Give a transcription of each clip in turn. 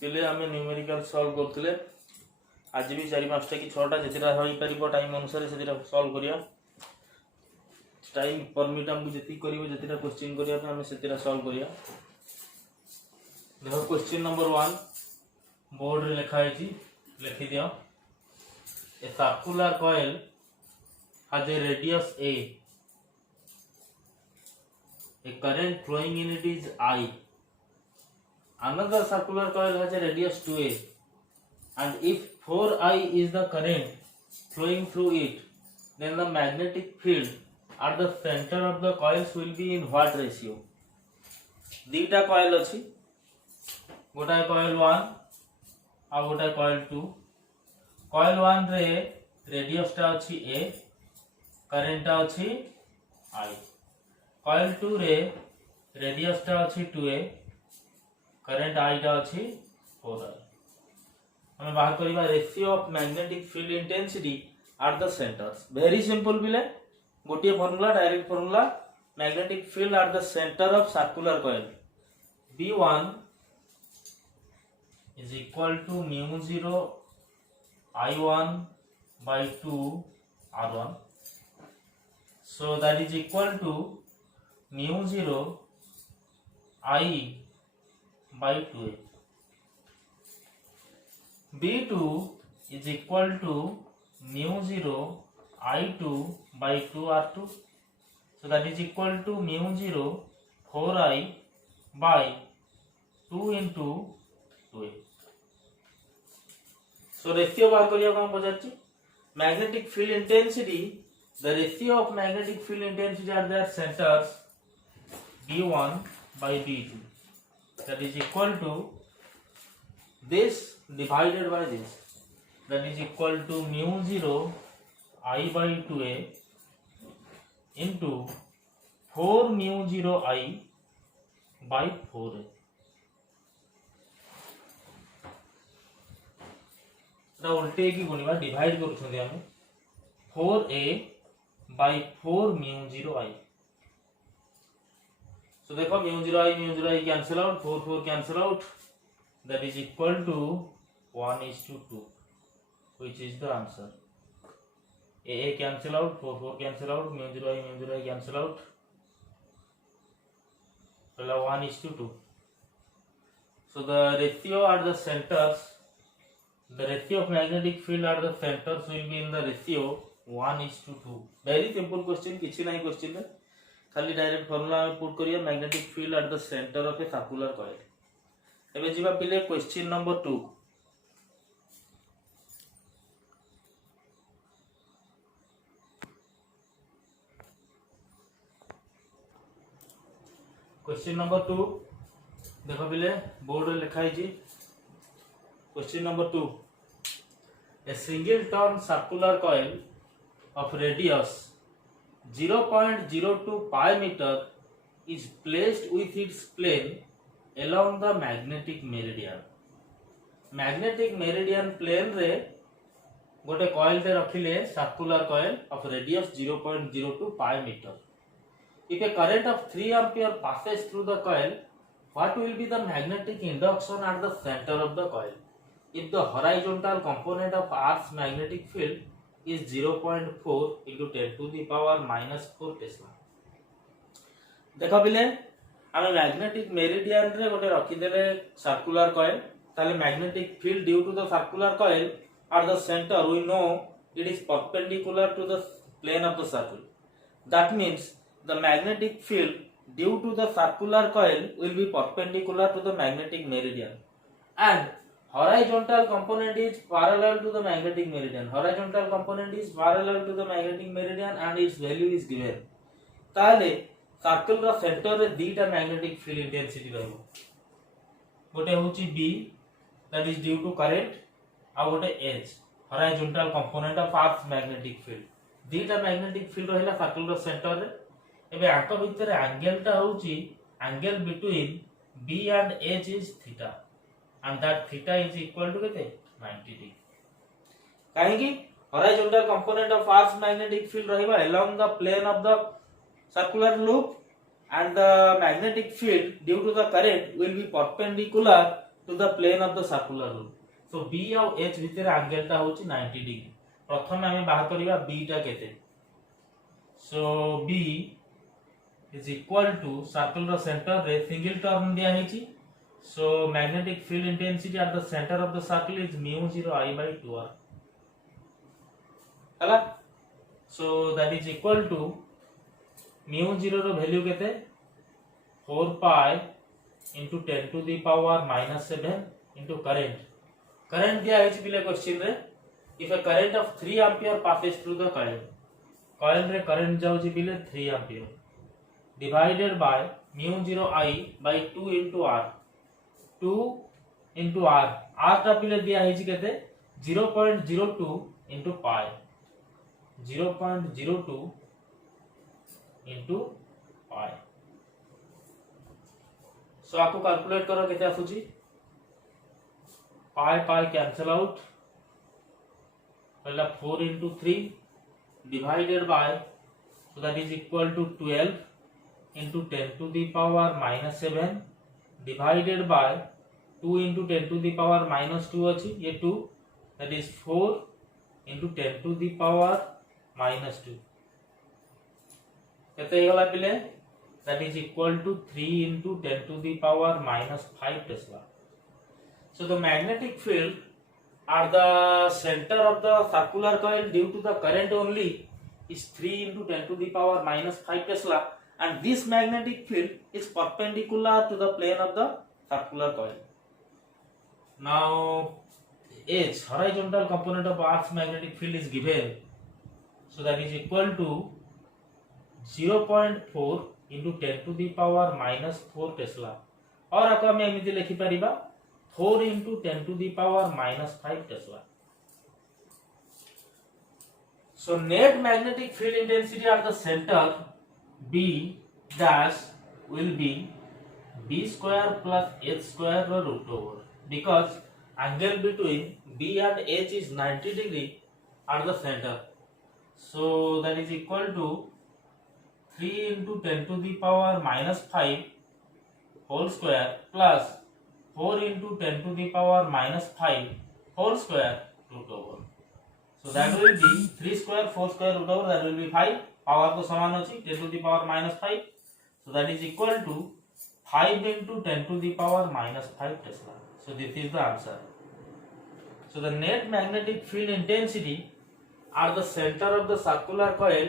पिले आम numerical solve करते आज भी 4-5टा कि 6टा जितना हो पार टाइम अनुसार से सॉल्व करिया टाइम परमिट हमको जी कर जितना क्वेश्चन करने से सॉल्व करिया। देखो क्वेश्चन नंबर 1 बोर्ड रे लिखाई लिखि दियो a circular coil has a radius a current flowing in it is I. Another circular coil has a radius 2a and if 4I is the current flowing through it, then the magnetic field at the center of the coils will be in what ratio? दीटा coil अछि गोटा coil 1 आ गोटा coil 2। coil 1 रे radius टा अछि a, current टा अछि I। coil 2 रे radius टा अछि 2a, current I टा अछि 4I। हमें बाहर करिबा ratio of magnetic field intensity at the centres. Very simple बिले गोटे formula direct formula magnetic field eight the centre of circular coil B1 is equal to mu 0 I1 by 2 R1, so that is equal to mu 0 I by 2a। B2 is equal to mu 0 I2 by 2 R2, so that is equal to mu 0 4I by 2 into 2a। So ratio बाहर करिया कौन पचाची magnetic field intensity, the ratio of magnetic field intensity at their centers B1 by B2, that is equal to this divided by this, that is equal to mu 0 I by 2a into 4 mu 0 I by 4a। उल्टे की गुणिबा divide करूछन हम 4a by 4 mu 0 I। so देखो mu 0 I cancel out, 4 cancel out, that is equal to 1:2, which is the answer। a cancel out, 4 cancel out, mu 0 I cancel out, so 1:2। so the ratio at the centers, the ratio of magnetic field at the centers will be in the ratio 1:2। very simple question, किछि नहीं question में खाली direct formula में put करिया magnetic field eight the centre of a circular coil. एबे जीवा पिले question number 2। Question number 2 देखो पिले बोर्ड रे लिखाई छी। Question number 2, a single turn circular coil of radius 0.02 pi meter is placed with its plane along the magnetic meridian। magnetic meridian plane रे गोटे coil टे रखिले circular coil of radius 0.02 pi meter। if a current of 3 ampere passes through the coil, what will be the magnetic induction at the center of the coil if the horizontal component of Earth's magnetic field is 0.4 into 10 to the power minus 4 Tesla। देखो बिले आमे magnetic meridian रे गोटे रखि देले circular coil, ताले magnetic field due to the circular coil at the centre we know it is perpendicular to the plane of the circle. That means the magnetic field due to the circular coil will be perpendicular to the magnetic meridian and horizontal component is parallel to the magnetic meridian। horizontal component is parallel to the magnetic meridian and its value is given। ताले circle रा centre रे दीटा magnetic field intensity रहबो, गोटे होची B that is due to current आ गोटे H horizontal component of earth magnetic field। दीटा magnetic field रहला circle रा सेंटर रे। एबे आंक भितर एंगल टा होची angle between B and H is theta and that theta is equal to केते 90 डिग्री। काहे कि horizontal component of earth's magnetic field रहिबा along the plane of the circular loop and the magnetic field due to the current will be perpendicular to the plane of the circular rule. So B और H भितर angle टा होची 90 degree. प्रथम हमें बाहर करिबा B टा केते. So B is equal to circle रो सेंटर रे सिंगल टर्न दिया हेची. So magnetic field intensity at the center of the circle is mu 0 I by 2r. हला. So that is equal to mu 0 रो value केते 4 pi into 10 to the power minus 7 into current. Current दिया है पिले question रे. If a current of 3 ampere passes through the coil रे current जाउ छी पिले 3 ampere divided by mu 0 I by 2 into r. 2 into r. r टा पिले दिया है केते 0.02 into pi. 0.02 into pi. सो आपको कैलकुलेट करो केते आसुची. पाई कैंसल आउट. पहला 4 into 3 divided by, so that is equal to 12 into 10 to the power minus 7 divided by 2 into 10 to the power minus 2 अछि ये 2, that is 4 into 10 to the power minus 2. केते होला पिले? That is equal to 3 into 10 to the power minus 5 Tesla. So the magnetic field at the center of the circular coil due to the current only is 3 into 10 to the power minus 5 Tesla, and this magnetic field is perpendicular to the plane of the circular coil. Now H, horizontal component of Earth's magnetic field, is given. So that is equal to 0.4 into 10 to the power minus 4 Tesla. और आपको हमें एमिति लिखि परिबा 4 into 10 to the power minus 5 Tesla. So net magnetic field intensity at the center B dash will be B square plus H square root over, because angle between B and H is 90 degree at the center. So that is equal to 3 into 10 to the power minus 5 whole square plus 4 into 10 to the power minus 5 whole square root over. So that will be 3 square 4 square root over, that will be 5. Power तो समान अछि 10 to the power minus 5. So that is equal to 5 into 10 to the power minus 5 Tesla. So this is the answer. So the net magnetic field intensity at the center of the circular coil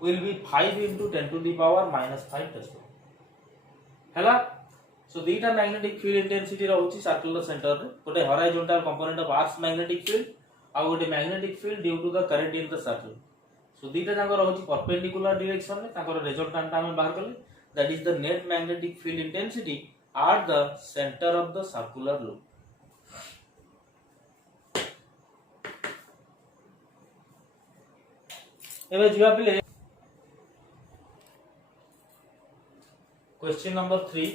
will be 5 into 10 to the power minus 5 Tesla. हैला. So दीटा magnetic field intensity रहउची circular center रे. गोटे horizontal component of Earth's magnetic field आ गोटे magnetic field due to the current in the circle. So दीटा जांको रहउची perpendicular direction रे. ताकर resultant हमें बाहर करले. That is the net magnetic field intensity at the center of the circular loop. एबे जिवा पिले question number 3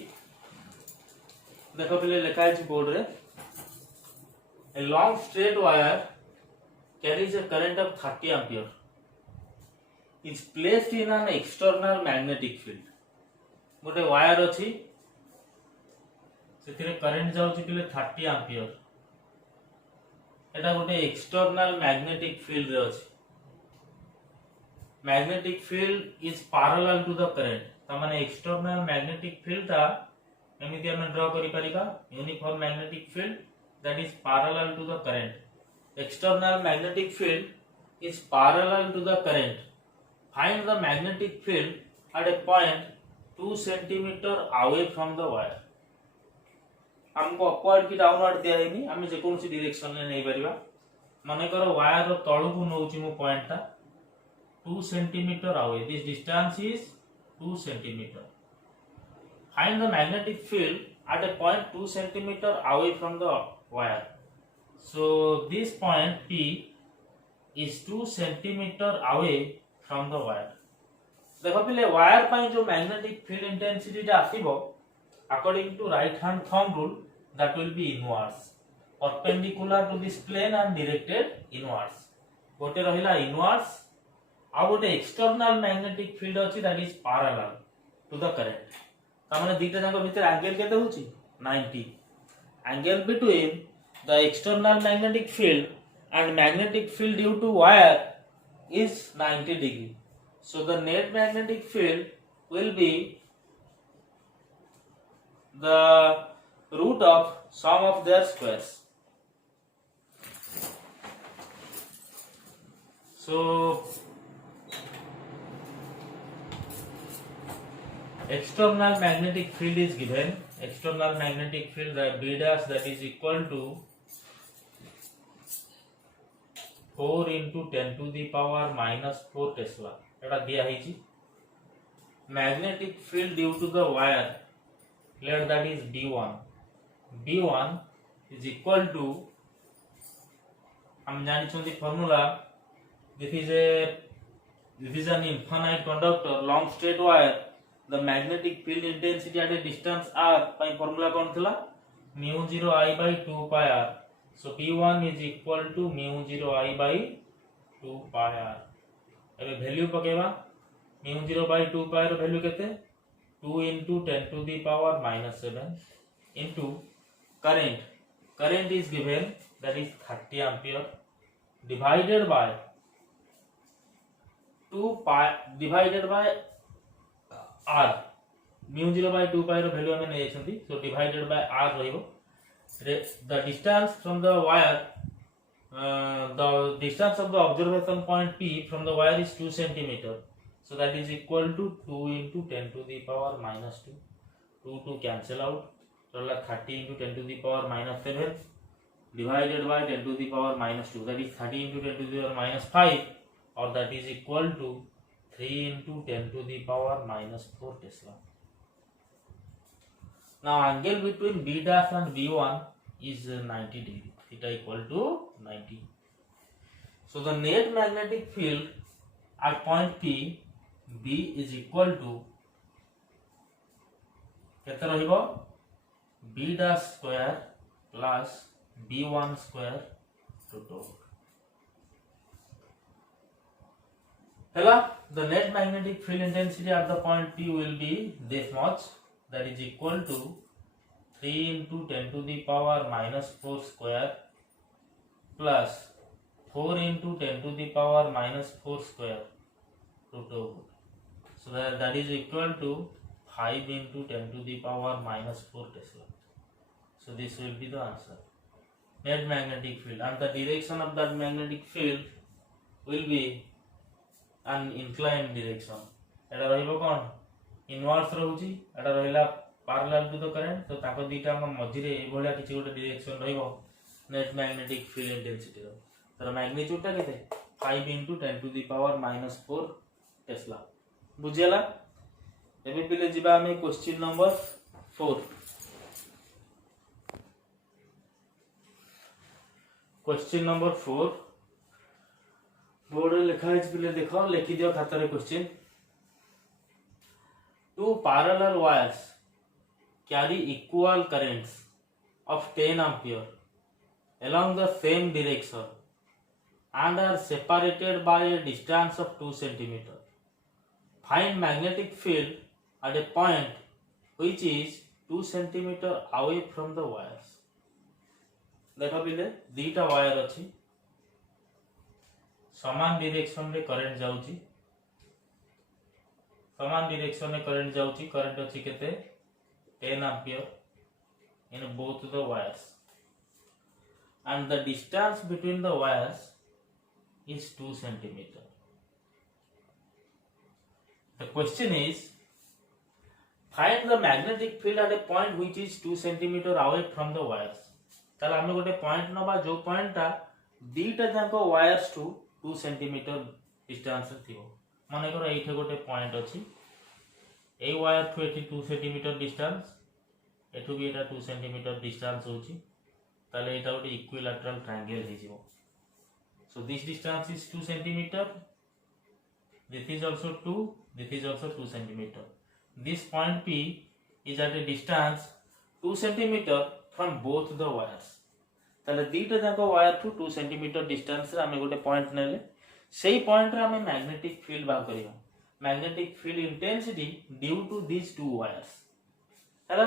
देखो पिले लिखा है बोर्ड रे. A long straight wire carries a current of 30 ampere is placed in an external magnetic field. गोटे wire अछि सेथिरे करंट जाउछि पिले 30 एम्पियर. एटा गोटे एक्सटर्नल मैग्नेटिक फील्ड रे अछि. Magnetic field is parallel to the current. त माने एक्सटर्नल मैग्नेटिक फील्ड ता एमिति हम ड्रा करि परिबा. Uniform magnetic field that is parallel to the current. External magnetic field is parallel to the current. Find the magnetic field at a point 2 centimetre away from the wire. हमको upward की downward दिया है नहीं. हम जे कोनसी direction में नहीं परिबा. माने करो वायर रो तळु को नउची मो पॉइंट ता 2 centimetre away. This distance is 2 centimeter. Find the magnetic field at a point 2 centimeter away from the wire. So this point P is 2 centimeter away from the wire. देखो पिले wire पाई जो magnetic field intensity टा आसीबो according to right hand thumb rule, that will be inwards, perpendicular to this plane and directed inwards. गोटे रहिला inwards आ गोटे external magnetic field अछि that is parallel to the current. त माने दीटा जांको भीतर एंगल केते होची 90. angle between the external magnetic field and magnetic field due to wire is 90 degree. So the net magnetic field will be the root of sum of their squares. So external magnetic field is given. External magnetic field that B dash that is equal to 4 into 10 to the power minus 4 Tesla. एटा दिया है magnetic field due to the wire. Let that is B1. B1 is equal to हम जानी चुनती formula. This is an infinite conductor long straight wire. The magnetic field intensity at a distance r by formula कौन थला mu 0 I by 2 pi r. So P1 is equal to mu 0 I by 2 pi r. अबे value पकेवा mu 0 by 2 pi row value केते 2 into 10 to the power minus 7 into current. Current is given that is 30 ampere divided by 2 pi divided by r. Mu 0 by 2 pi row value हमें नहीं जाती, so divided by r रहिबो. The distance from the wire, the distance of the observation point P from the wire is 2 centimeter. So that is equal to 2 into 10 to the power minus 2. 2 to cancel out. So 30 into 10 to the power minus 7 divided by 10 to the power minus 2. That is 30 into 10 to the power minus 5, or that is equal to 3 into 10 to the power minus 4 Tesla. Now angle between B dash and B1 is 90 degree. Theta equal to 90. So the net magnetic field at point P B is equal to केते रहिबो B dash square plus B1 square total. The net magnetic field intensity at the point P will be this much, that is equal to 3 into 10 to the power minus 4 square plus 4 into 10 to the power minus 4 square total. So that is equal to 5 into 10 to the power minus 4 Tesla. So this will be the answer. Net magnetic field, and the direction of that magnetic field will be an inclined direction. एटा रहिबो कोन inverse रहउची, एटा रहिला parallel to the current, तो ताको दीटा हम मझिरे ए भलिया किछि गोटे direction रहिबो net magnetic field intensity रो. तर magnitude टा केते 5 into 10 to the power minus 4 tesla. बुझियला. एबे पिले जिबा हम question number 4. Question number 4 board लिखा है पिले देखो, लिखि दियो खाता रे question. Two parallel wires carry equal currents of 10 ampere along the same direction and are separated by a distance of 2 cm. Find magnetic field at a point which is 2 cm away from the wires. देखो पिले दीटा wire अछि, समान direction रे current जाउची, समान direction में current जाउची. Current अछि केते 10 ampere in both the wires, and the distance between the wires is 2 cm. The question is, find the magnetic field at a point which is 2 cm away from the wires. ताला हम गोटे point नबा, जो point ता दीटा जाको wires to 2 cm distance थिबो. माने करो एठे गोटे पॉइंट अछि, ए वायर टू एठी 2 cm डिस्टेंस, एठू भी एटा 2 cm डिस्टेंस होची, ताले एटा गोटे इक्विलैटरल ट्रायंगल हे जिवो. So this distance is 2 cm, this is also 2, this is also 2 cm. This point P is at a distance 2 cm from both the wires. ताले दीटा जाको wire to 2 cm distance रे हमें गोटे point नेले, सेही point रे हमें मैग्नेटिक फील्ड बाहर करियो. Magnetic field intensity due to these two wires. हैला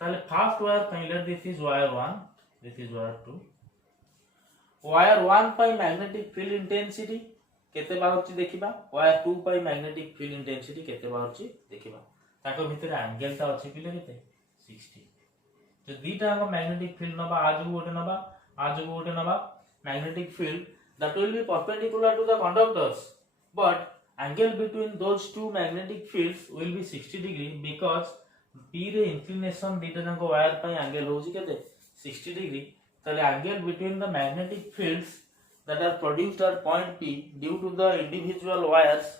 ताले फर्स्ट वायर पई let this is wire 1, this is wire 2. Wire 1 पई मैग्नेटिक फील्ड इंटेंसिटी केते बाहरची देखिबा, वायर 2 पई मैग्नेटिक फील्ड इंटेंसिटी केते बाहरची देखिबा. ताको भितर एंगल ता अछि पिले केते 60. तो दीटा को मैग्नेटिक फील्ड नबा, आज गोटे नबा, आज गोटे नबा magnetic field that will be perpendicular to the conductors, but angle between those two magnetic fields will be 60 degree because P रे inclination दीटा जाको वायर पई एंगल होची केते 60 degree. ताले angle between the magnetic fields that are produced at point P due to the individual wires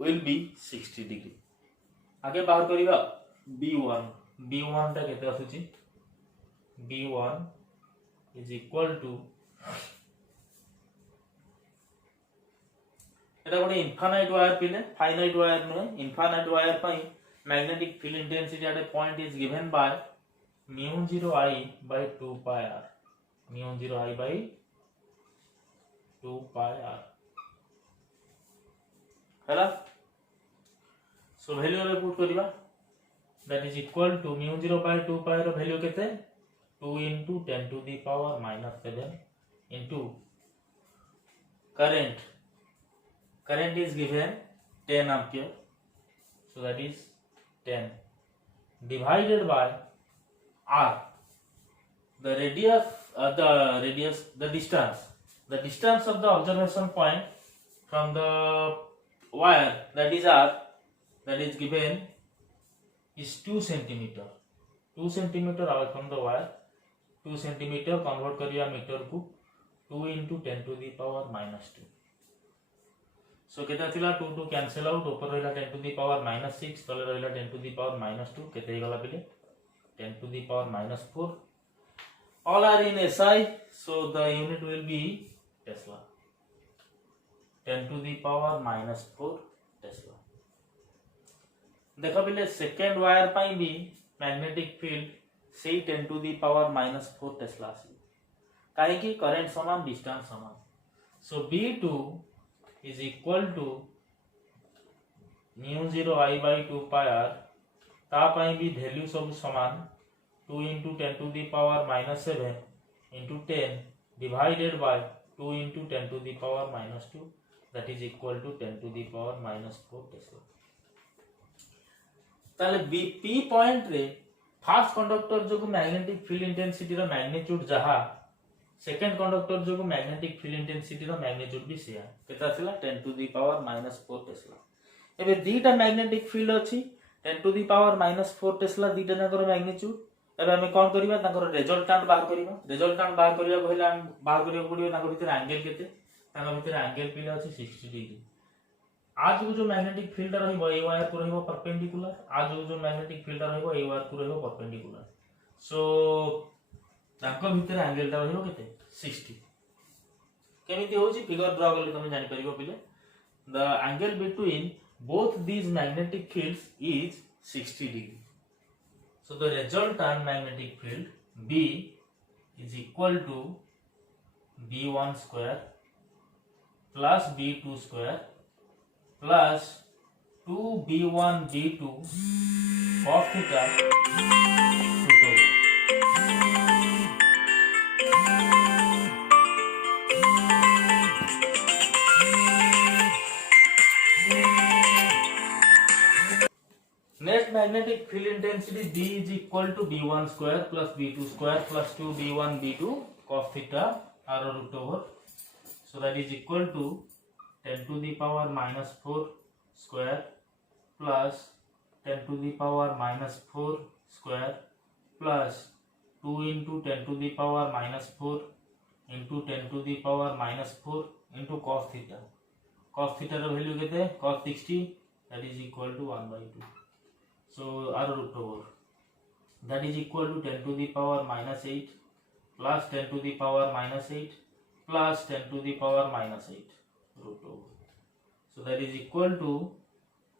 will be 60 degree. आगे बाहर करिबा B1. B1 टा केते आसुची, B1 is equal to एटा गोटे इनफाइनाइट वायर पिले, फाइनाइट वायर नुहे. इनफाइनाइट वायर पई magnetic field intensity at a point is given by μ0 I by 2 pi r, μ0 I by 2 pi r हैला. सो वैल्यू रे पुट करिबा, that is equal to μ0 by 2 pi रो value केते 2 into 10 to the power minus 7 into current is given 10 ampere, so that is 10 divided by r, the distance of the observation point from the wire, that is r, that is given is 2 centimeter. 2 centimeter away from the wire, 2 centimeter convert करिया metre को 2 into 10 to the power minus 2. सो केता थिला 2 2 cancel out, ऊपर रहला 10 to the power minus 6, तले रहला 10 to the power minus 2, केते गला पिले 10 to the power minus 4. All are in SI, so the unit will be Tesla. 10 to the power minus 4 Tesla. देखो पिले सेकंड वायर पई भी मैग्नेटिक फील्ड से 10 to the power minus 4 Tesla आसी, काहे कि करंट समान, डिस्टेंस समान. सो B2 is equal to μ0 I by 2 pi r. ता पई भी वैल्यू सब समान, 2 into 10 to the power minus 7 into 10 divided by 2 into 10 to the power minus 2, that is equal to 10 to the power minus 4 Tesla. ताले P point रे first conductor जो magnetic field intensity रो magnitude जहा, second conductor जो magnetic field intensity रो magnitude भी सेया केता थिला 10 to the power minus 4 Tesla. एबे दीटा magnetic field अछि 10 to the power minus 4 tesla, दीटा नकर मैग्नीट्यूड. एबे हम कोन करिबा, ताकर रिजल्टेंट बाहर करिबा. रिजल्टेंट बाहर करिया कहले हम बाहर करिया पड़ियो ताकर भीतर एंगल केते, ताकर भीतर एंगल पिले अछि 60 डिग्री. आज जो मैग्नेटिक फील्ड रहइबो ए वायर को रहइबो परपेंडिकुलर, आज जो मैग्नेटिक फील्ड रहइबो ए वायर को रहइबो परपेंडिकुलर. सो ताको भीतर एंगल ता रहइबो केते 60. केमिति होची फिगर ड्रा करले तुम जानि परिबो पिले. The angle between both these magnetic fields is 60 degree. So the resultant magnetic field B is equal to B1 square plus B2 square plus 2B1 B2 cos theta to net magnetic field intensity B is equal to B1 square plus B2 square plus 2B1 B2 cos theta r root over. So that is equal to 10 to the power minus 4 square plus 10 to the power minus 4 square plus 2 into 10 to the power minus 4 into 10 to the power minus 4 into cos theta. Cos theta row value केते cos 60, that is equal to 1 by 2. So r root over, that is equal to 10 to the power minus 8 plus 10 to the power minus 8 plus 10 to the power minus 8 root over. So that is equal to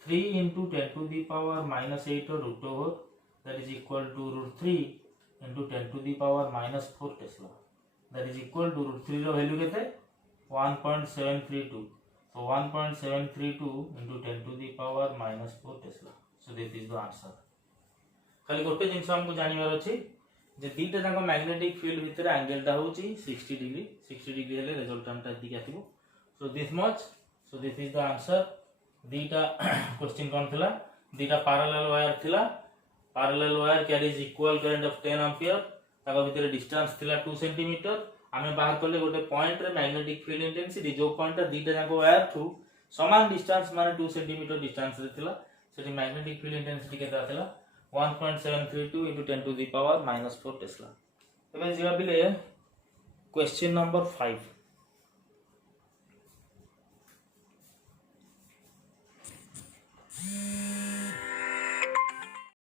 3 into 10 to the power minus 8 root over, that is equal to root 3 into 10 to the power minus 4 Tesla, that is equal to root 3 रो value केते 1.732. So 1.732 into 10 to the power minus 4 Tesla. So this is the answer. खाली गोटे जिनस हमको जानवर अच्छी जे दीटा जाक magnetic field भितर एंगलटा होची 60 डिग्री 60 डिग्री हेले रिजल्टेंट एतिक आथिबो so this much so this is the answer दीटा क्वेश्चन कोन थिला दीटा पैरेलल वायर थिला parallel wire carries equal current of 10 ampere ताको भितर डिस्टेंस थिला 2 सेंटीमीटर आमे बाहर करले गोटे पॉइंट रे मैग्नेटिक फील्ड इंटेंसिटी जो पॉइंट दीटा जाक वायर थ्रू समान डिस्टेंस माने 2 सेंटीमीटर डिस्टेंस रे थिला सेठी मैग्नेटिक फील्ड इंटेंसिटी केता थिला 1.732 into 10 to the power minus 4 Tesla. तबे जिया बिले क्वेश्चन नंबर 5